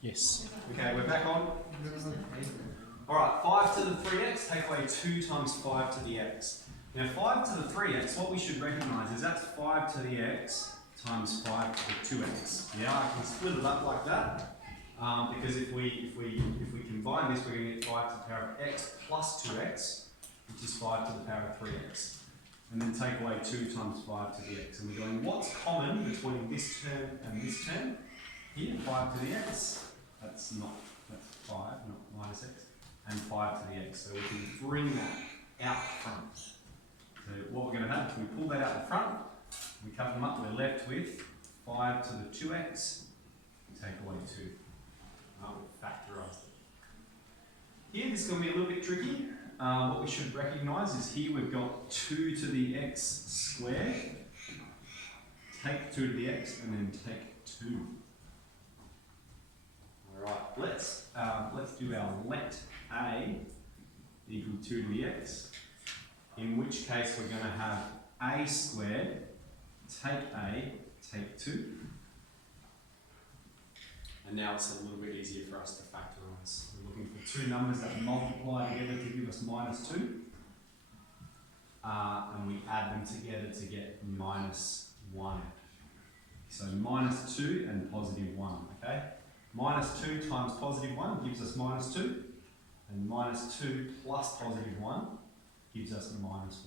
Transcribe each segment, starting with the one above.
Yes. Okay, we're back on. Alright, 5 to the 3x, take away 2 times 5 to the x. Now 5 to the 3x, what we should recognise is that's 5 to the x times 5 to the 2x. Yeah, I can split it up like that. Because if we combine this, we're going to get 5 to the power of x plus 2x, which is 5 to the power of 3x. And then take away 2 times 5 to the x. And we're going, what's common between this term and this term? Here, 5 to the x. That's 5, not minus x. And 5 to the x. So we can bring that out front. So what we're going to have, if we pull that out the front, we cut them up, we're left with 5 to the 2x, take away 2. We'll factorise it. Here, this is going to be a little bit tricky. What we should recognise is here we've got 2 to the x squared. Take 2 to the x and then take 2. Alright, let's do our let a equal 2 to the x, in which case we're going to have a squared, take a, take 2. And now it's a little bit easier for us to factorise. We're looking for 2 numbers that multiply together to give us minus 2. And we add them together to get minus 1. So minus 2 and positive 1, okay? Minus 2 times positive 1 gives us minus 2. And minus 2 plus positive 1 gives us minus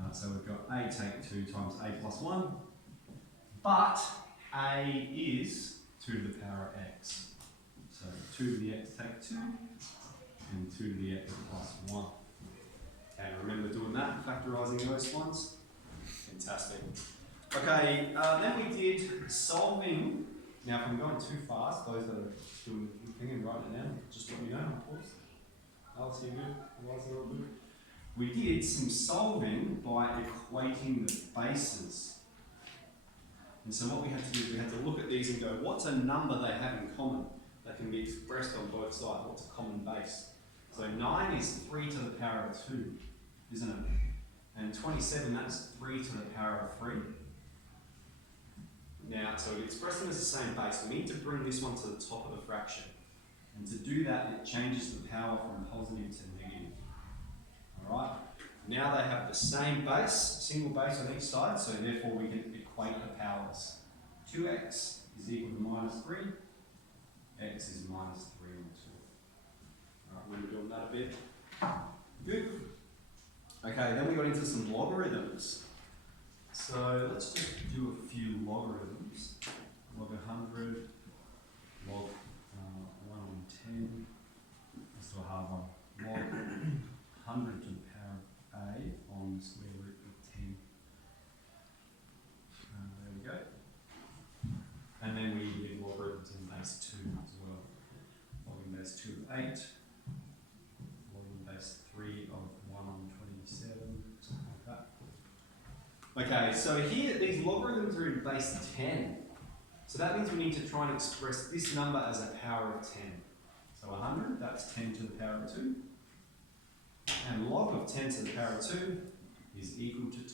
1. So we've got a take 2 times a plus 1. But a is 2 to the power of x. So 2 to the x take 2, and 2 to the x plus 1. Okay, remember doing that, factorising those ones? Fantastic. Okay, then we did solving. Now if I'm going too fast, those that are doing the thing and writing it down, just let me know, of course. Alex, you good? Otherwise they're all good. We did some solving by equating the bases. And so what we had to do is we had to look at these and go, what's a number they have in common that can be expressed on both sides? What's a common base? So 9 is 3 to the power of 2, isn't it? And 27, that's 3 to the power of 3. Now, so we express them as the same base. We need to bring this one to the top of the fraction. And to do that, it changes the power from positive to negative. Alright? Now they have the same base, single base on each side, so therefore we can equate the powers. 2x is equal to minus 3, x is minus 3 on 2. Alright, remember doing that a bit? Good. Okay, then we got into some logarithms. So let's just do a few logarithms. Log 100, log 1 on 10. Let's do a hard one. Log 100 to the power of a on the square root of 10. There we go. And then we did logarithms in base 2 as well. Log in base 2 of 8. Log in base 3 of 1 on 27. Something like that. Okay, so here these logarithms are in base 10. So that means we need to try and express this number as a power of 10. So 100, that's 10 to the power of 2. And log of 10 to the power of 2 is equal to 2.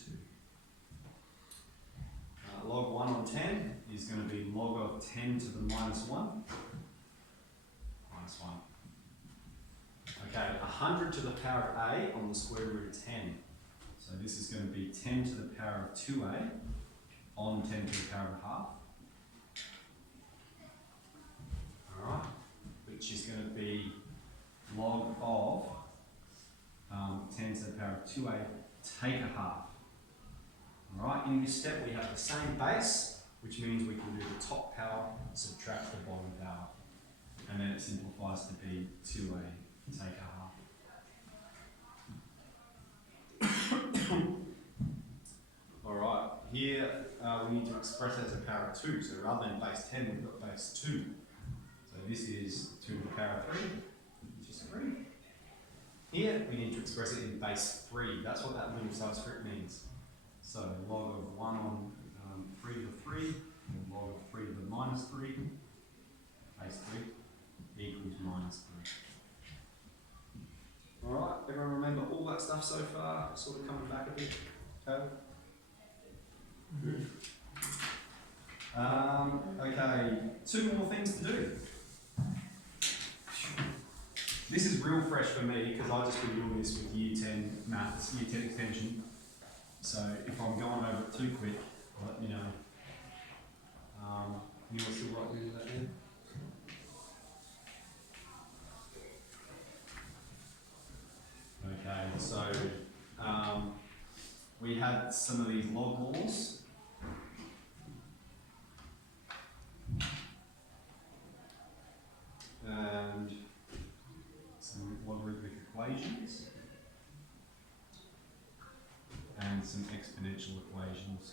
Log 1 on 10 is going to be log of 10 to the minus 1. Minus 1. Okay, 100 to the power of a on the square root of 10. So this is going to be 10 to the power of 2a on 10 to the power of half. Alright, which is going to be log of 10 to the power of 2a take a half. Alright, in this step we have the same base, which means we can do the top power, subtract the bottom power. And then it simplifies to be 2a take a half. Alright, here we need to express it as a power of 2. So rather than base 10, we've got base 2. So this is 2 to the power of 3, which is 3. Here we need to express it in base 3. That's what that little subscript means. So log of 1 on 3 to the 3, and log of 3 to the minus 3, base 3, equals minus 3. Alright, everyone remember all that stuff so far? Sort of coming back a bit? Okay? Good. Okay, two more things to do. This is real fresh for me because I've just been doing this with Year 10 maths, Year 10 extension. So if I'm going over it too quick, let me know. You want to still write me that there? Okay, so we had some of these log laws. And some logarithmic equations. And some exponential equations.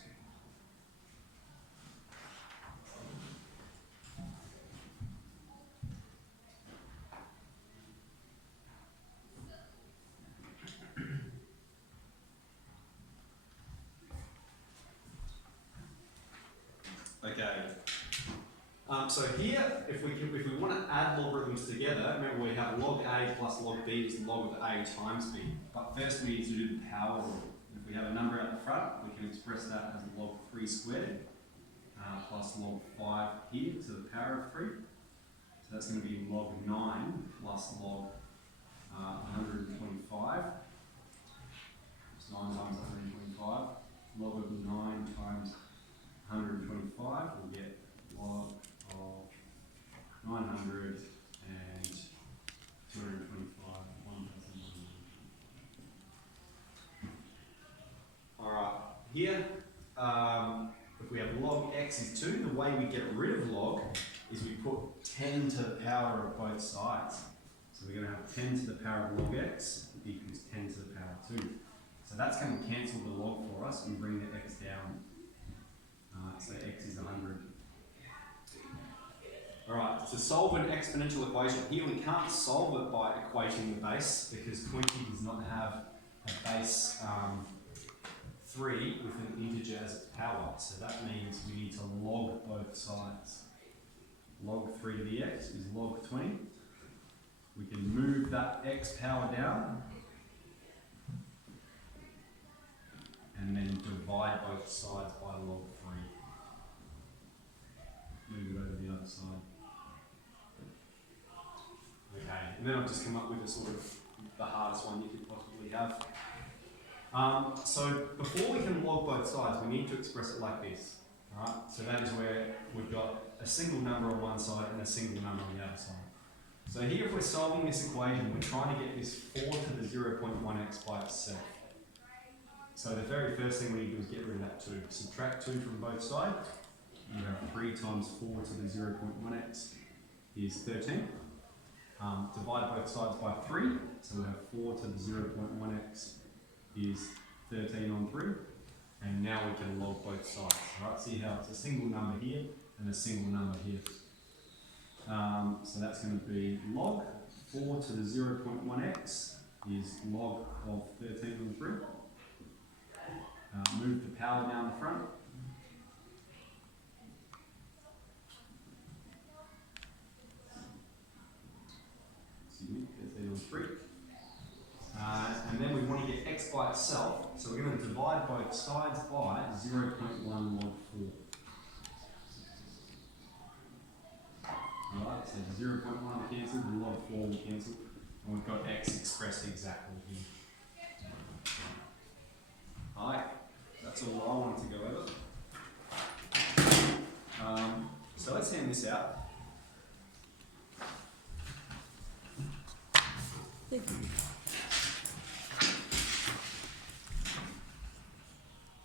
Okay. So here, if we want to add logarithms together, remember we have log a plus log b is the log of a times b. But first we need to do the power rule. If we have a number out the front, we can express that as log 3 squared plus log 5 here to the power of 3. So that's going to be log 9 plus log 125. It's 9 times 125. Log of 9 times 125 will get log of 900 and 225. Alright, here, if we have log x is 2, the way we get rid of log is we put 10 to the power of both sides. So we're going to have 10 to the power of log x equals 10 to the power 2. So that's going to cancel the log for us and bring the x down. So x is 100. Alright, to solve an exponential equation, here we can't solve it by equating the base because 20 does not have a base 3 with an integer as its power. So that means we need to log both sides. Log 3 to the x is log 20. We can move that x power down and then divide both sides by log 3. Move it over the other side. Okay, and then I've just come up with a sort of the hardest one you could possibly have. So before we can log both sides, we need to express it like this. Alright, so that is where we've got a single number on one side and a single number on the other side. So here if we're solving this equation, we're trying to get this 4 to the 0.1x by itself. So the very first thing we need to do is get rid of that 2. Subtract 2 from both sides. You have 3 times 4 to the 0.1x is 13. Divide both sides by 3, so we have 4 to the 0.1x is 13 on 3. And now we can log both sides. Alright, see how it's a single number here and a single number here. So that's going to be log 4 to the 0.1x is log of 13 on 3. Move the power down the front. Excuse me, 13 on 3. And then we want to get x by itself, so we're going to divide both sides by 0.1 log 4. Alright, so the 0.1 will cancel, the log 4 will cancel, and we've got x expressed exactly here. Alright, that's all I wanted to go over. So let's hand this out. Thank you.